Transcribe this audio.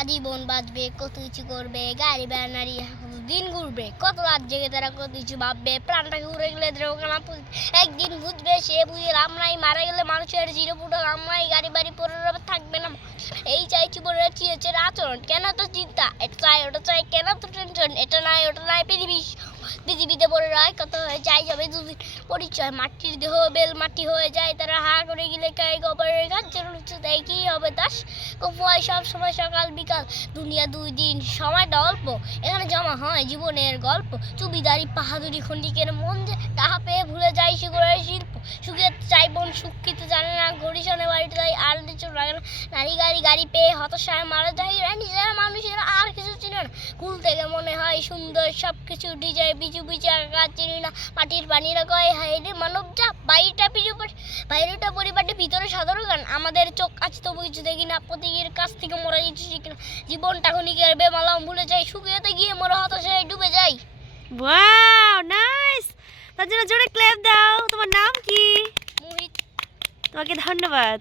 আজীবন বাঁচবে, কত কিছু করবে, গাড়ি বেড়ানারি দিন ঘুরবে, কত রাত জেগে তারা কত কিছু ভাববে, প্রাণটাকে উড়ে গেলে একদিন বুঝবে সে বুঝে রাম নাই, মারা গেলে মানুষের জিরো ফুটো রাম নাই, গাড়ি বাড়ি পরে থাকবে না এই চাইছি বলে চিয়েছে আচরণ কেন তো চিন্তা? এটা চাই, ওটা চাই, কেন তো টেনশন? এটা নাই, ওটা নাই পৃথিবী পৃথিবীতে পড়ে রয়, কত হয়ে যায় যাবে দুদিন। পরিচয়, মাটির দেহ, বেল মাটি হয়ে যায়, তারা হা করে গেলে কাই গোবরের গাছ উঁচু দেয় কি হবে দাস কপুয়ায় সব সময় সকাল, বিকাল। দুনিয়া দুই দিন সময়টা অল্প। এখানে জমা হয় জীবনের গল্প। চুবিদারি, পাহাদুরি, খন্ডিকের মন যে তাহা পেয়ে ভুলে যায় শিগুরের শিল্প। সুখে চাই বোন, সুখ জানে না ঘড়িশনে বাড়িতে তাই আর কিছু লাগে না। নারী গাড়ি গাড়ি পেয়ে হতাশায় মারা যায় এরা নিজেরা মানুষেরা আর কিছু চিনে না কুল থেকে মনে হয় সুন্দর সব কিছু ডিজাই বিজু আকার চিনি না মাটির পানিরা কয় হাই রে মানব যা বাইরেটা পিছু বাইরেটা পরিবারটি ভিতরে সাধারণ গান। আমাদের চোখ আছে তো বুঝতে দেখি না প্রতীকের কাছ থেকে মরা যেতে শিখি না। জীবনটা খনিকের বেমালাম ভুলে যাই শুকিয়েতে গিয়ে মরা হতাশায় ডুবে যাই। ওয়াও নাইস তার জন্য জোরে ক্ল্যাপ দাও তোমার নাম কি? মোহিত। তোমাকে ধন্যবাদ।